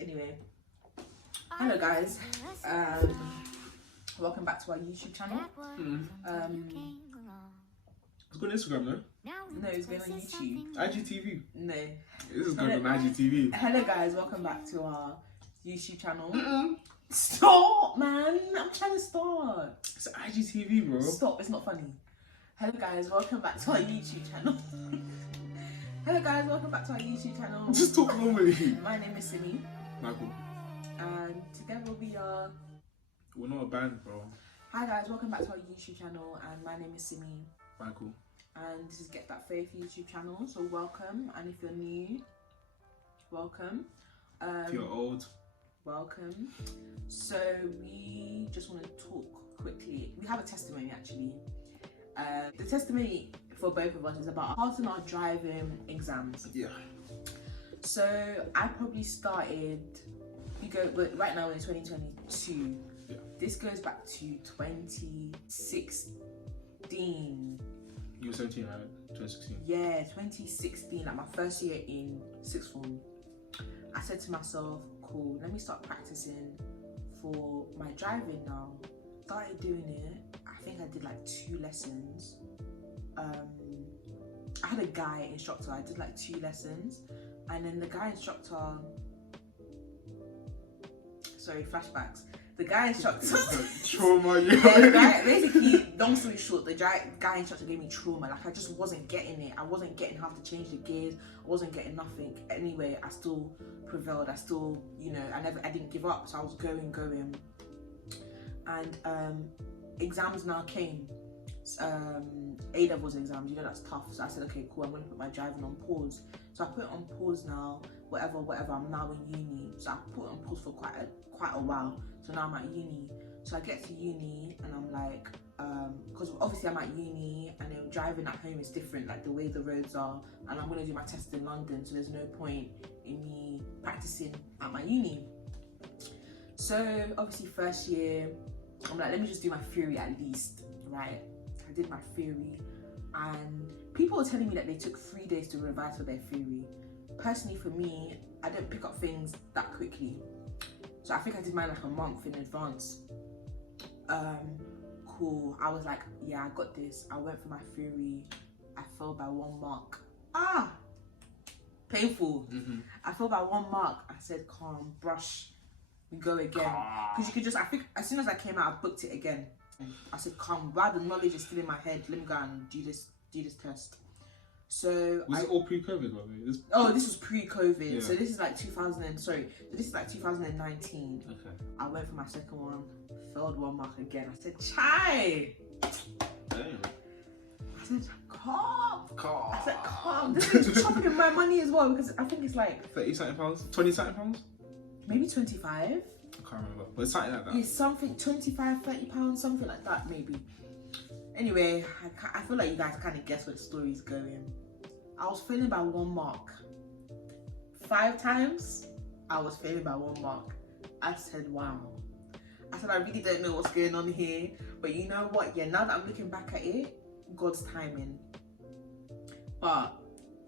Anyway, hello guys. Welcome back to our YouTube channel. It's going on Instagram, no? No, it's going on YouTube. IGTV. No. This is going on IGTV. Hello guys, welcome back to our YouTube channel. Stop, man! I'm trying to start. It's IGTV, bro. Stop, it's not funny. Hello guys, welcome back to our YouTube channel. Hello guys, welcome back to our YouTube channel. Just talk normally. My name is Simi. Michael. And together we are... We're not a band, bro. Hi guys, welcome back to our YouTube channel, and my name is Simi. Michael. And this is Get That Faith YouTube channel, so welcome. And if you're new, welcome. If you're old, welcome. So we just want to talk quickly. We have a testimony actually. The testimony for both of us is about passing our driving exams. yeah. So I probably started, but right now we're in 2022. Yeah. This goes back to 2016. You were 17, right? 2016. Yeah, 2016, like my first year in sixth form. I said to myself, cool, let me start practicing for my driving now. Started doing it. I think I did like 2 lessons. I had a guy instructor. I did like 2 lessons, and then the guy instructor. Sorry, flashbacks. The guy instructor. Trauma, Yeah, the guy, basically, long story short, the guy instructor gave me trauma. Like I just wasn't getting it. I wasn't getting how to change the gears. I wasn't getting nothing. Anyway, I still prevailed. I still, I didn't give up. So I was going. And exams now came. A-levels exams, that's tough. So I said, okay, cool, I'm gonna put my driving on pause. So I put it on pause now, whatever, I'm now in uni. So I put it on pause for quite a while. So now I'm at uni. So I get to uni and I'm like, because obviously I'm at uni and then driving at home is different, like the way the roads are, and I'm gonna do my test in London, so there's no point in me practicing at my uni. So obviously first year, I'm like, let me just do my theory at least, right? I did my theory, and people were telling me that they took 3 days to revise for their theory. Personally, for me, I don't pick up things that quickly, so I think I did mine like a month in advance. Cool. I was like, yeah, I got this. I went for my theory. I failed by 1 mark. Painful. I failed by 1 mark. I said, calm, brush, we go again. Because you could just, I think as soon as I came out, I booked it again. I said, calm, while the knowledge is still in my head, let me go and do this test. So was it all pre-COVID, by the way? This was pre-COVID. Yeah. So this is like 2019. Okay. I went for my second one, failed 1 mark again. I said, chai. Damn. I said, calm. Calm. I said, calm. This is chopping in my money as well, because I think it's like 30-something pounds? 20-something pounds? maybe 25. I can't remember, but it's something like that. Yeah, something 25, 30 pounds, something like that maybe. Anyway, I feel like you guys kind of guess where the story is going. I was failing by 1 mark. 5 times, I was failing by 1 mark. I said, wow. I said, I really don't know what's going on here. But you know what? Yeah, now that I'm looking back at it, God's timing. But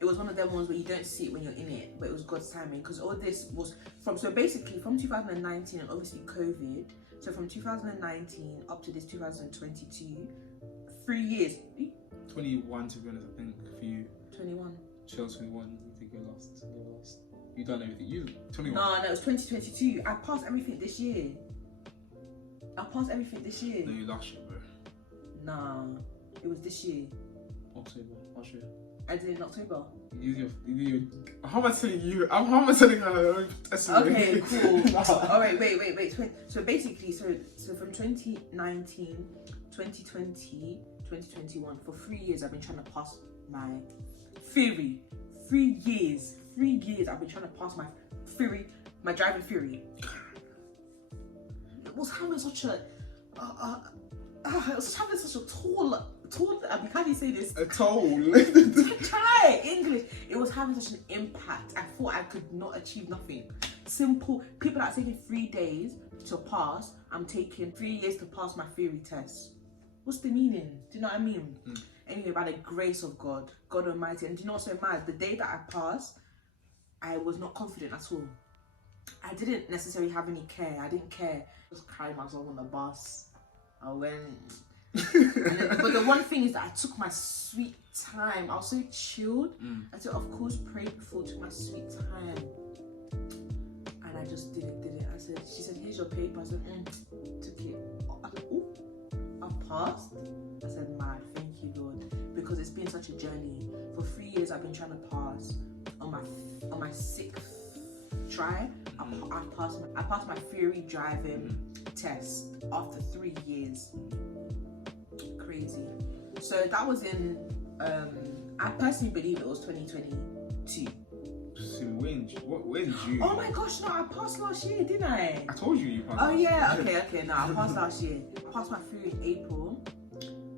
it was one of them ones where you don't see it when you're in it, but it was God's timing, because all this was from 2019 and obviously COVID. So from 2019 up to this 2022, 3 years. 21 to be honest, I think, for you. 21. Chelsea 21, you think you're lost. You done everything. You 21. No, it was 2022. I passed everything this year. No, you last year, bro. Nah, it was this year. October, last year. I did it in October. How am I telling you? How am I telling her? Okay, cool. Alright, wait. So basically, so from 2019, 2020, 2021, for 3 years I've been trying to pass my theory. 3 years. 3 years I've been trying to pass my theory, my driving theory. It was having such a toll. How do you say this? A toll. Try English. It was having such an impact. I thought I could not achieve nothing. Simple. People that are taking 3 days to pass, I'm taking 3 years to pass my theory test. What's the meaning? Do you know what I mean? Anyway, by the grace of God Almighty, and do you know what's so mad? The day that I passed, I was not confident at all. I didn't necessarily have any care. I didn't care. I just carried myself on the bus. I went. But the one thing is that I took my sweet time. I was so chilled. I said, of course, pray before, took my sweet time. And I just did it. She said, here's your paper. I said, took it. I said, oh, I passed. I said, man, thank you, Lord. Because it's been such a journey. For 3 years, I've been trying to pass. On my 6th try, I passed my theory driving test after 3 years. Crazy. So that was in, I personally believe it was 2022. When did you? Oh my gosh, no, I passed last year, didn't I? I told you passed. Oh yeah, okay, no, I passed last year. I passed my theory in April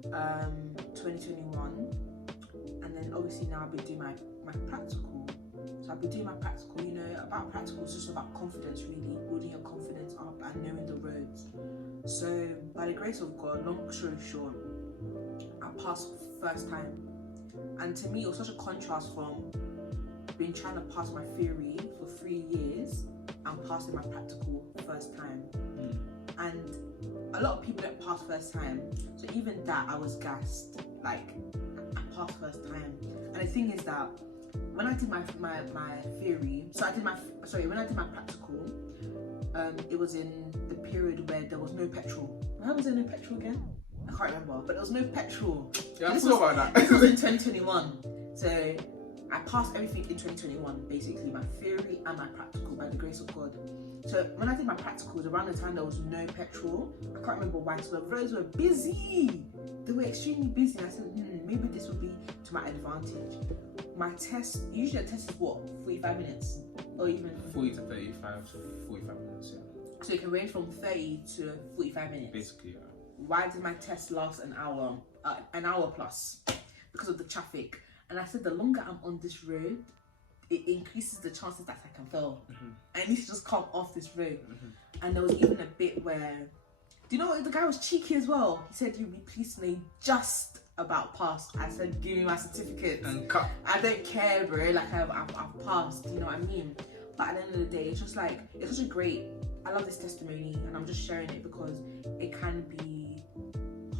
2021, and then obviously now I've been doing my practical. So I've been doing my practical, you know, about practical, it's just about confidence really, building your confidence up and knowing the roads. So by the grace of God, long story short, I passed first time. And to me, it was such a contrast from being trying to pass my theory for 3 years and passing my practical first time. And a lot of people don't pass first time. So even that, I was gassed. Like, I passed first time. And the thing is that when I did my theory, when I did my practical, it was in the period where there was no petrol. Why was there no petrol again? I can't remember, but there was no petrol. Yeah, I forgot about that. This was in 2021. So I passed everything in 2021, basically, my theory and my practical, by the grace of God. So when I did my practicals, around the time there was no petrol, I can't remember why, so the roads were busy. They were extremely busy. I said, maybe this would be to my advantage. My test, usually a test is what, 45 minutes? Or even 40 to 35 to 45 minutes, yeah. So it can range from 30 to 45 minutes. Basically, yeah. Why did my test last an hour plus? Because of the traffic. And I said, the longer I'm on this road, it increases the chances that I can fail. I need to just come off this road. And there was even a bit where, do you know what, the guy was cheeky as well. He said, you'll be pleased to know just about passed. I said, give me my certificate. And cut. I don't care, bro. Like, I've passed, you know what I mean? But at the end of the day, it's just like, it's such a great, I love this testimony, and I'm just sharing it because it can be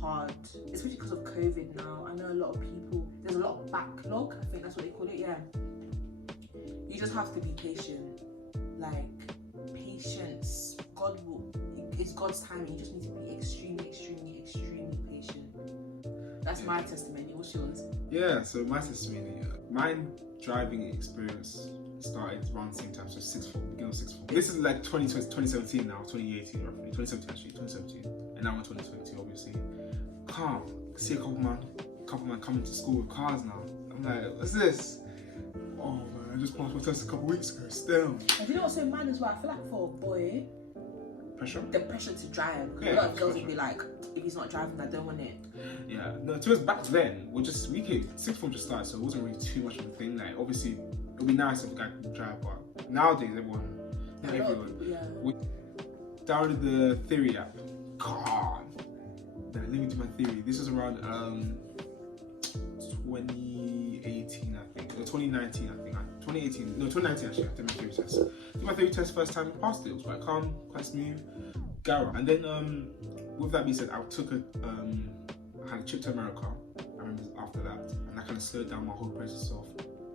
hard, especially because of COVID now. I know a lot of people, there's a lot of backlog, I think that's what they call it, yeah. You just have to be patient. Like, patience. It's God's time. You just need to be extremely, extremely, extremely patient. That's my testimony. What's yours? Yeah, so my testimony, mine driving experience started around the same time, so beginning of sixth form. This is like 2017 now, 2018 roughly, 2017 actually, 2017, and now in 2022 obviously. Calm, see a couple man coming to school with cars now. I'm like, what's this? Oh man, I just passed my test a couple weeks ago, still. And you know what's so mad as well? I feel like for a boy, the pressure to drive, because a lot of girls would be like, if he's not driving, I don't want it. Yeah, no, to us back then, sixth form just started, so it wasn't really too much of a thing. Like, obviously, it would be nice if a guy could drive, but nowadays, we downloaded the theory app. God, let me do my theory. This was around 2018, I think, or 2019, I think. 2019 actually. I did my theory test. Did my theory test first time, passed it. It was quite calm, quite smooth. Gara, and then with that being said, I had a trip to America. I remember after that, and that kind of slowed down my whole process of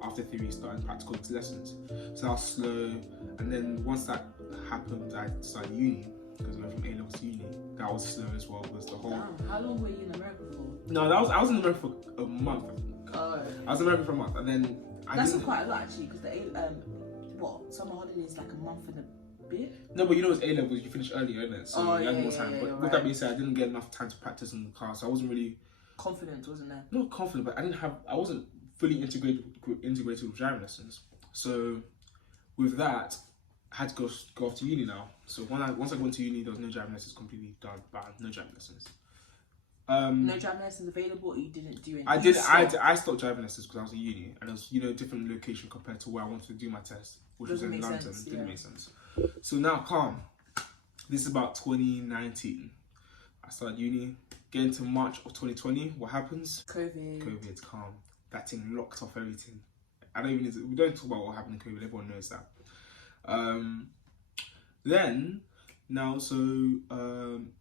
after theory starting practical lessons. So I was slow, and then once that happened, I started uni because I went from A level to uni. That was slow as well. Was the whole. Damn, how long were you in America for? No, I was in America for a month. I think. Oh. I was in America for a month, and then that's quite a lot actually, because summer holiday is like a month and a bit. No, but you know, it's A levels. You finish earlier, isn't it? So you had more time. Yeah, but with that being said, I didn't get enough time to practice in the car, so I wasn't really confident, wasn't there? Not confident, but I wasn't fully integrated with driving lessons. So with that, I had to go off to uni now. So once I went to uni, there was no driving lessons, completely done, banned, no driving lessons. No driving lessons available, or you didn't do anything? I stopped driving lessons because I was in uni, and it was different location compared to where I wanted to do my test, which was in London. Didn't make sense. So now, calm. This is about 2019. I started uni. Get into March of 2020. What happens? COVID. Calm. That thing locked off everything. We don't talk about what happened in COVID. Everyone knows that. Then now, so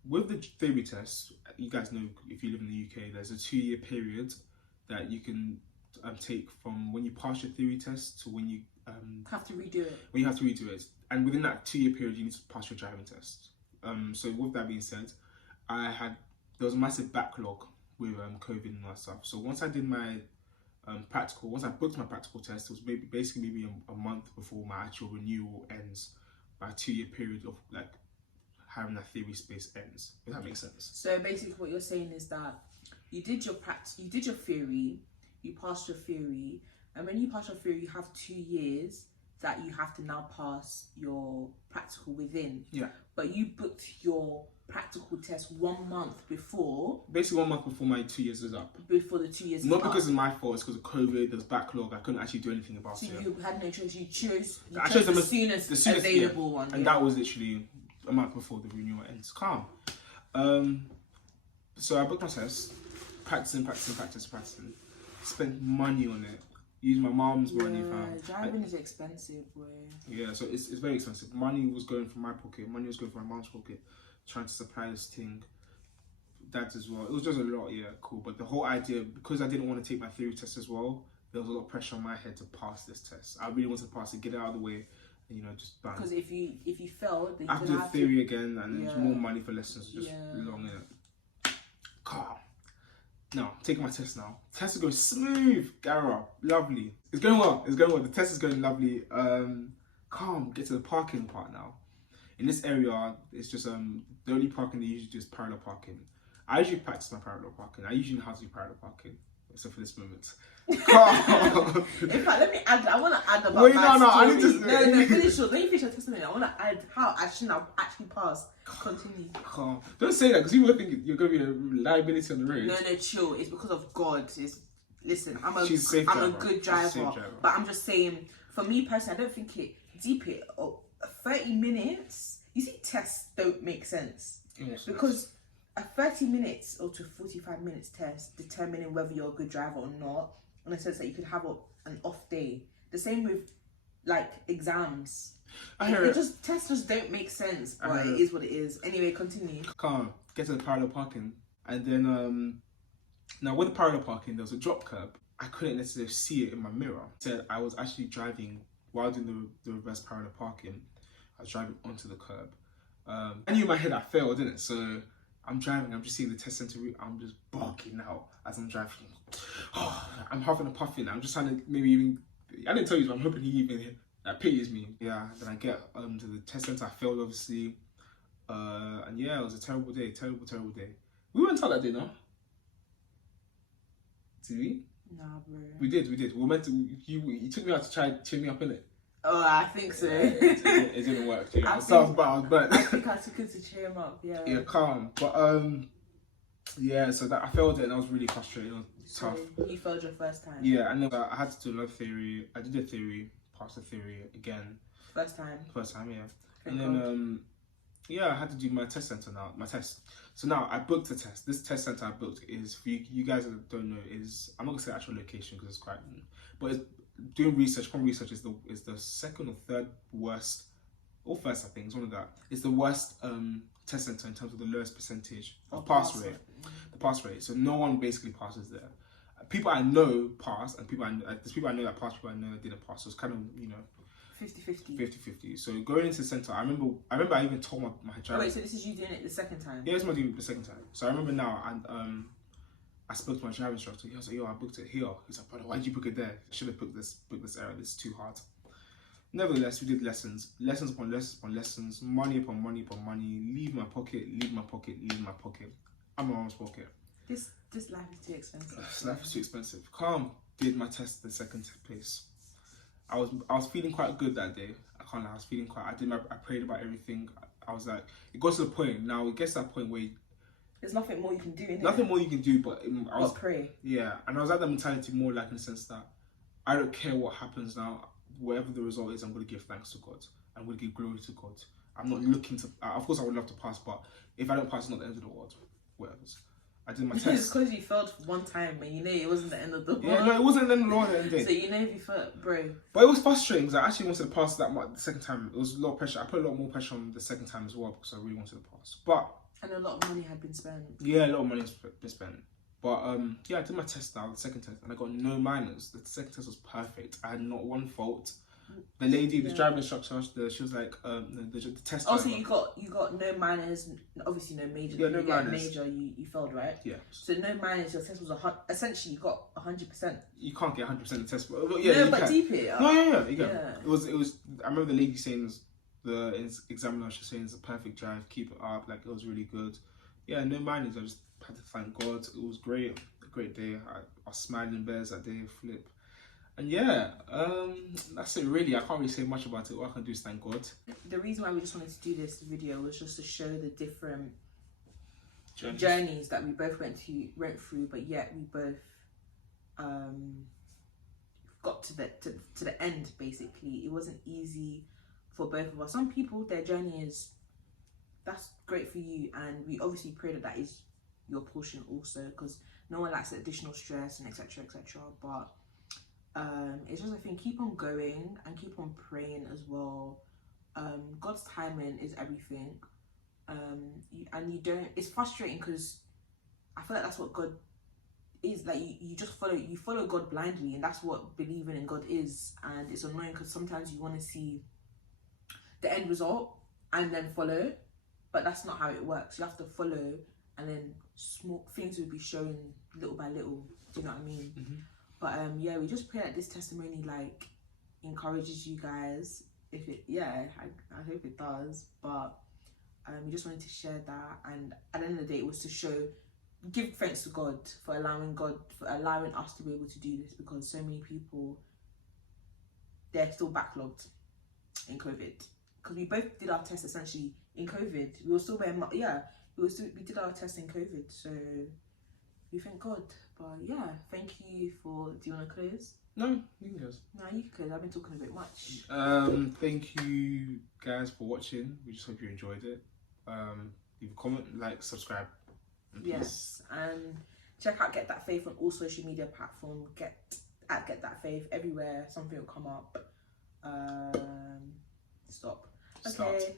with the theory test, you guys know if you live in the UK, there's a 2-year period that you can take from when you pass your theory test to when you have to redo it. When you have to redo it, and within that 2-year period, you need to pass your driving test. So with that being said, there was a massive backlog with COVID and all that stuff. So once I did my practical, once I booked my practical test, it was basically a month before my actual renewal ends. My 2-year period of like having that theory space ends. If that makes sense. So basically, what you're saying is that you did your you did your theory, you passed your theory, and when you pass your theory, you have 2 years that you have to now pass your practical within. Yeah. But you booked your practical test 1 month before. Basically 1 month before my 2 years was up. Before the 2 years. Not because it's my fault. It's because of COVID. There's backlog. I couldn't actually do anything about it. So you had no choice. You chose the soonest available one. And that was literally a month before the renewal ends. Calm. So I booked my test, practicing. Spent money on it. Used my mom's money, fam. Driving is expensive, boy. Yeah, so it's very expensive. Money was going from my pocket. Money was going from my mom's pocket. Trying to supply this thing. That as well. It was just a lot, yeah, cool. But the whole idea, because I didn't want to take my theory test as well, there was a lot of pressure on my head to pass this test. I really wanted to pass it, get it out of the way, and just bang. Because if you failed, then I have to do theory again, and there's more money for lessons. Just long in it. Calm. Now, taking my test now. Test is going smooth, Gara. Lovely. It's going well. The test is going lovely. Calm. Get to the parking part now. In this area, it's just the only parking they usually do is parallel parking. I usually practice my parallel parking. I usually know how to do parallel parking, except for this moment. In fact, let me add. I want to add about my story. I need to. No, finish your. Let me finish your testimony. I want to add how I shouldn't have actually passed. Continue. Don't say that because people think you're going to be a liability on the road. No, chill. It's because of God. Listen, I'm a good driver, but I'm just saying. For me personally, I don't think it 30 minutes. You see, tests don't make sense because a 30 minutes or to 45 minutes test determining whether you're a good driver or not, in the sense that you could have an off day. The same with like exams. Tests just don't make sense, but it is what it is. Anyway, continue. Calm. Get to the parallel parking, and then now with the parallel parking, there was a drop curb. I couldn't necessarily see it in my mirror. So I was actually driving while doing the reverse parallel parking. I was driving onto the curb. I knew in my head I failed, didn't it? So I'm driving, I'm just seeing the test center route, I'm just barking out as I'm driving. I'm huffing and puffing, I'm just trying to maybe even, I didn't tell you, but I'm hoping he even pities me. Yeah, then I get to the test center, I failed obviously. And yeah, it was a terrible day, terrible day. We went out that day, no? Did we? Nah, bro. We did. We were meant to, you took me out to try to cheer me up, innit? Oh, I think so. It didn't work. Yeah. I think I took it to cheer him up. Yeah. Yeah, calm. But yeah. So that I failed it, and I was really frustrated. It was tough. You failed your first time. Yeah, and then I had to do another theory. I did a theory, passed the theory again. First time, yeah. And then yeah, I had to do my test center now. My test. So now I booked the test. This test center I booked is for you guys that don't know, is I'm not gonna say actual location because it's quite, but it's doing research. From research is the second or third worst, or first I think it's one of that. It's the worst test center in terms of the lowest percentage of pass rate. The pass rate. So no one basically passes there. People I know pass, and there's people I know that passed, people I know that didn't pass. So it's kind of 50-50. 50-50. So going into the centre, I remember I even told my driver. Oh wait, so this is you doing it the second time? Yeah, it's my doing it the second time. So I remember now, and I spoke to my driving instructor. He was like, "Yo, I booked it here." He's like, "Brother, why did you book it there? I should have booked this area. This is too hard." Nevertheless, we did lessons upon lessons, money upon money upon money. Leave my pocket. I'm my mom's pocket. This life is too expensive. This life is too expensive. Calm. Did my test the second place. I was feeling quite good that day. I can't lie. I was feeling quite. I prayed about everything. I was like, it got to the point. Now it gets to that point where there's nothing more you can do. Nothing more you can do, but I was pray. Yeah, and I was at that mentality more like in the sense that I don't care what happens now. Whatever the result is, I'm going to give thanks to God. I'm going to give glory to God. I'm not looking to. Of course, I would love to pass, but if I don't pass, it's not the end of the world. Whatever. I did my It's test. because you failed one time and you know it wasn't the end of the world. Yeah, no, it wasn't then the end of the day. So you know if you failed, bro. But it was frustrating because I actually wanted to pass that much the second time. It was a lot of pressure. I put a lot more pressure on the second time as well because I really wanted to pass. But And a lot of money had been spent. yeah, a lot of money has been spent. But yeah, I did my test now, the second test, and I got no minors. The second test was perfect. I had not one fault. The lady, the driving instructor, she was like, the test. Also, driver. you got no minors, obviously no major. Yeah, no you get a minors. major, you failed, right? Yeah. So no minors. Your test was essentially you got 100%. You can't get 100% of the test, but yeah, No, you but can. deep it. No, yeah, you can. Yeah. It was. I remember the lady saying, the examiner, she was saying it's a perfect drive. Keep it up. Like it was really good. Yeah, no minors. I just had to thank God. It was great. A great day. I was smiling bears that day. Flip. And yeah, that's it really. I can't really say much about it. All I can do is thank God. The reason why we just wanted to do this video was just to show the different Journeys. that we both went through, but yet we both got to the end. Basically, it wasn't easy for both of us. Some people, their journey that's great for you, and we obviously pray that is your portion also, because no one likes the additional stress and etc. But it's just, I think, keep on going and keep on praying as well. God's timing is everything. And you don't, it's frustrating because I feel like that's what God is like. You just follow God blindly, and that's what believing in God is. And it's annoying because sometimes you want to see the end result and then follow, but that's not how it works. You have to follow, and then small things will be shown little by little. Do you know what I mean? Mm-hmm. But yeah, we just pray that this testimony like encourages you guys. If it, yeah, I hope it does. But we just wanted to share that, and at the end of the day, it was to give thanks to God for allowing us to be able to do this, because so many people, they're still backlogged in COVID. Because we both did our test essentially in COVID. We were still wearing, we did our test in COVID. So we thank God. But yeah, thank you for. Do you want to close? No, you can close. No, you can close. I've been talking a bit much. Thank you guys for watching. We just hope you enjoyed it. Leave a comment, like, subscribe. Yes, and check out Get That Faith on all social media platforms. Get That Faith everywhere. Something will come up. Stop. Okay.